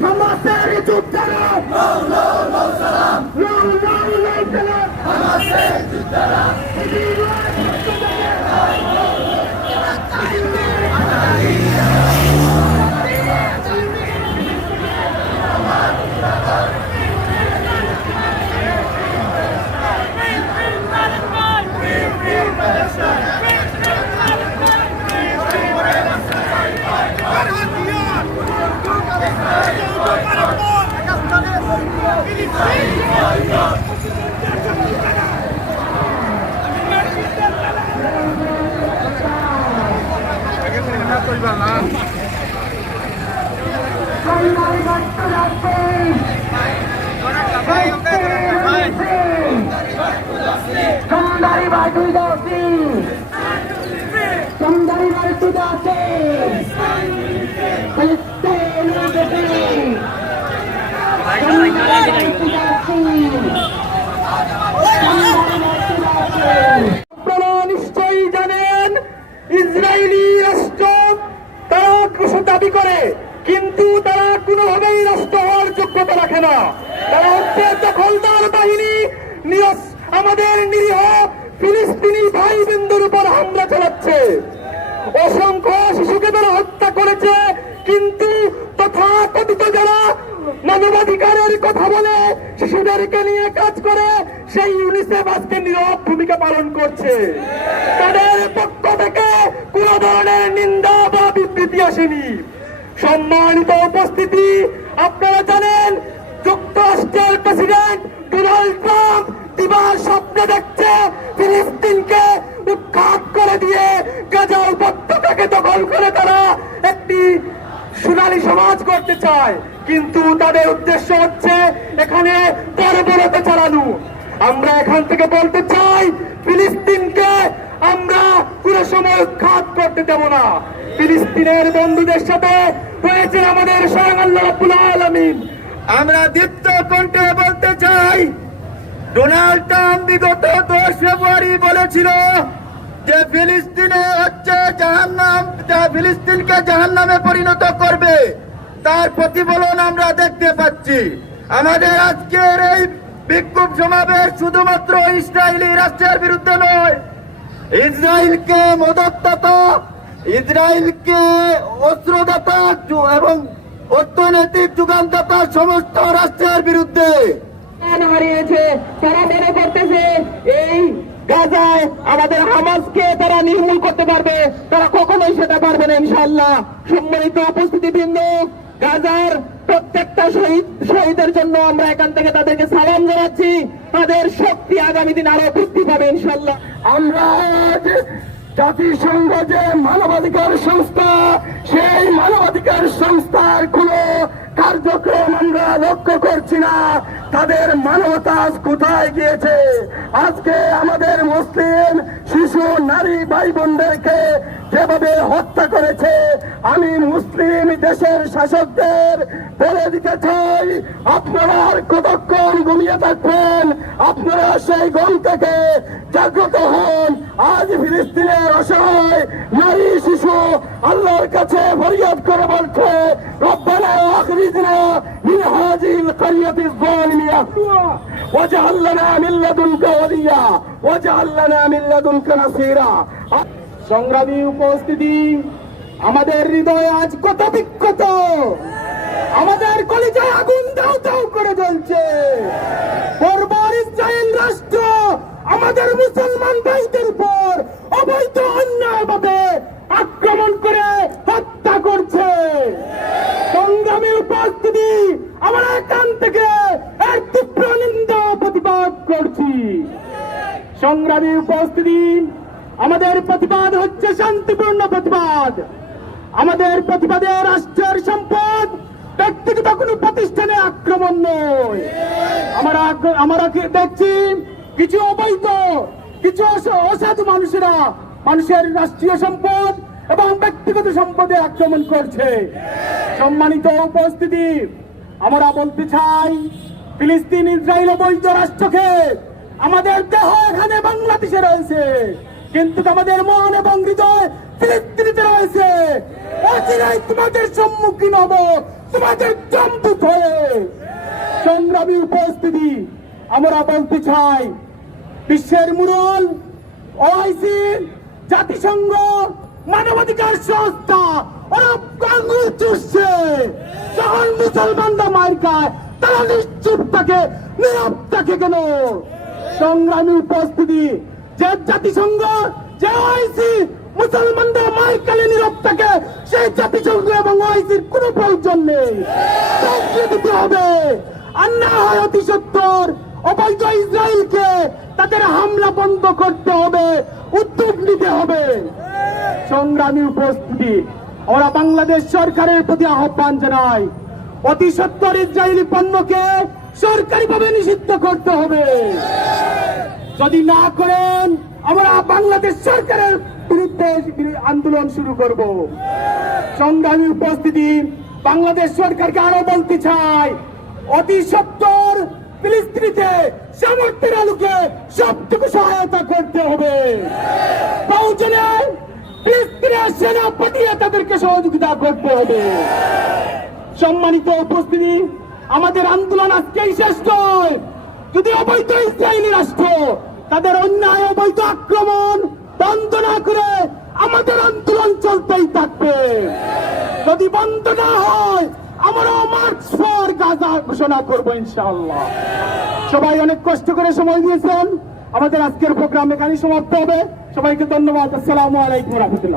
হামাসের যোদ্ধারা হামাসের যোদ্ধারা আপনারা নিশ্চয়ই জানেন ইসরায়েলি রাষ্ট্র তারা দাবি করে, কিন্তু তারা কোনোভাবেই রাষ্ট্র হওয়ার যোগ্যতা রাখে না। তারা হচ্ছে দখলদার বাহিনী, আমাদের নিরীহ ফিলিস্তিনি ভাই বিন্দুর উপর হামলা চালাচ্ছে, অসংখ্য শিশুকে তারা হত্যা করেছে। কিন্তু তথাকথিত যারা মানবাধিকারের কথা বলে, শিশুদেরকে নিয়ে কাজ করে, সেই ইউনিসেফ আজকে নীরব ভূমিকা পালন করছে। তাদের পক্ষ থেকে কোন ধরনের নিন্দা বা বিবৃতি আসেনি। সম্মানিত উপস্থিতি, আপনারা জানেন যুক্তরাষ্ট্রের প্রেসিডেন্ট ডোনাল্ড ট্রাম্প দিবার স্বপ্ন দেখছে ফিলিস্তিনকে উৎখাত করে দিয়ে গাজা উপত্যকাকে দখল করে তারা একটি সোনালী সমাজ করতে চায়। কিন্তু তাদের উদ্দেশ্য হচ্ছে এখানে বর্বরতা চালানো। আমরা এখান থেকে বলতে চাই, ফিলিস্তিনকে আমরা পুরো সময় উৎখাত করতে দেব না। ফিলিস্তিনের বন্ধুদের সাথে হয়েছে আমাদের স্বয়ং আল্লাহ রাব্বুল আলামিন। আমরা দীপ্ত কণ্ঠে বলতে চাই, ডোনাল্ড ট্রাম্প বিগত 10 ফেব্রুয়ারি বলেছিল যে ফিলিস্তিনে হচ্ছে জাহান্নাম, ফিলিস্তিনকে জাহান্নামে পরিণত করবে। তার প্রতিফলন আমরা দেখতে পাচ্ছি। আমাদের আজকের এই বিক্ষোভ সমাবেশ শুধুমাত্র ইসরায়েলি রাষ্ট্রের বিরুদ্ধে নয়, ইসরায়েলকে মদতদাতা, ইসরায়েলকে অস্ত্রদাতা এবং অর্থনৈতিক যোগানদাতা সমস্ত রাষ্ট্রের বিরুদ্ধে হারিয়েছে। তারা মনে করতেছে এই গাজায় আমাদের হামাসকে তারা নির্মূল করতে পারবে, তারা কখনোই সেটা পারবে না ইনশাআল্লাহ। সম্মানিত উপস্থিতিবৃন্দ, গাজার প্রত্যেকটা শহীদের জন্য আমরা এখান থেকে তাদেরকে সালাম জানাচ্ছি। তাদের শক্তি আগামী দিন আরো বৃদ্ধি পাবে ইনশাআল্লাহ। আমরা জাতিসংঘ যে মানবাধিকার সংস্থা, সেই মানবাধিকার সংস্থার কোন কার্যক্রম আমরা লক্ষ্য করছি না। তাদের মানবতা কোথায় গিয়েছে? আজকে আমাদের মুসলিম শিশু নারী ভাই বোনদেরকে যেভাবে হত্যা করেছে, আমি মুসলিম দেশের শাসকদের বলে দিতে চাই, আপনারা আর কতক্ষণ ঘুমিয়ে থাকবেন? আপনারা সেই ঘুম থেকে জাগ্রত হন। আজ ফিলিস্তিনের অসহায় নারী শিশু আল্লাহর কাছে ফরিয়াদ করে বলছে, রব্বানা আখরিজনা মিন হাযিহিল কারিয়াতিজ যালিমিয়া ওয়াজআল লানা মিন লাদুনকা ওয়ালিয়া ওয়াজআল লানা মিন লাদুনকা নাসীরা। সংগ্রামী উপস্থিতি, আমাদের হৃদয় আজ কত বিক্ষত, আমাদের কলিজায় আগুন দাউ দাউ করে জ্বলছে। বর্বর ইসরায়েল রাষ্ট্র আমাদের মুসলমান ভাইদের উপর অবৈধ অন্যায়ভাবে আক্রমণ করে হত্যা করছে। সংগ্রামী উপস্থিতি, আমরা এখান থেকে এর তীব্র নিন্দা প্রতিবাদ করছি। সংগ্রামী উপস্থিতি, আমাদের প্রতিবাদ হচ্ছে শান্তিপূর্ণ প্রতিবাদ। আমাদের প্রতিবাদে রাষ্ট্রের সম্পদ, ব্যক্তিগত কোনো প্রতিষ্ঠানে আক্রমণ নয়। আমরা দেখছি কিছু অবৈধ, কিছু অসাধু মানুষেরা মানুষের রাষ্ট্রীয় সম্পদ এবং ব্যক্তিগত সম্পদে আক্রমণ করছে। সম্মানিত উপস্থিতি, আমরা বলতে চাই, ফিলিস্তিন ইসরায়েল অবৈধ রাষ্ট্রকে আমাদের দেহ এখানে বাংলাদেশে রয়েছে, কিন্তু আমাদের মন এবং হৃদয় ফিলিস্তিনিতে রয়েছে। অচিরেই তোমাদের সম্মুখীন হব তোমাদের জমদূত হয়ে। সংগ্রামী উপস্থিতি, আমরা বলতে চাই, বিশ্বের মুরল, ওআইসি, জাতিসংঘ, মানবাধিকার সংস্থা ওরা আঙুল চুষছে। যখন মুসলমানরা মার খায় তারা নিশ্চুপ থাকে, নীরব থাকে কেন? সংগ্রামী উপস্থিতি, যে জাতিসংঘ, যে ওআইসি মুসলমানদের মার কালে নীরব থাকে, সেই জাতিসংঘ এবং ওআইসির কোনো প্রয়োজন নেই। দিতে হবে, আর না হয় অতি সত্বর অবৈধ ইসরায়েলকে তাদের হামলা বন্ধ করতে হবে, উদ্যোগ নিতে হবে। সংগ্রামী উপস্থিতি, আমরা বাংলাদেশ সরকারের প্রতি আহ্বান জানাই, অতি সত্বর ইসরায়েলি পণ্যকে সরকারিভাবে নিষিদ্ধ করতে হবে। যদি না করেন আমরা বাংলাদেশ সরকারের বিরুদ্ধে আন্দোলন শুরু করব। সংগ্রামী উপস্থিতি, বাংলাদেশ সরকারকে আরো বলতে চাই, অতি সত্বর ফিলিস্তিনিতে সামর্থ্যের আলোকে সবটুকু সহায়তা করতে হবে। প্রয়োজনে ফিলিস্তিনের সেনা পাঠিয়ে তাদেরকে সহযোগিতা করতে হবে। সম্মানিত উপস্থিতি, আমাদের আন্দোলন আজকেই শেষ নয়। যদি অবৈধ ইসরায়েলি রাষ্ট্র তাদের অন্যায় অবৈধ আক্রমণ বন্ধ না করে আমাদের আন্দোলন চলতেই থাকবে। যদি বন্ধ না হয় আমরা মার্চ ফর গাজা ঘোষণা করবো ইনশাআল্লাহ। সবাই অনেক কষ্ট করে সময় দিয়েছেন। আমাদের আজকের প্রোগ্রাম এখানেই সমাপ্ত হবে। সবাইকে ধন্যবাদ। আসসালামু আলাইকুম ওয়া রাহমাতুল্লাহ।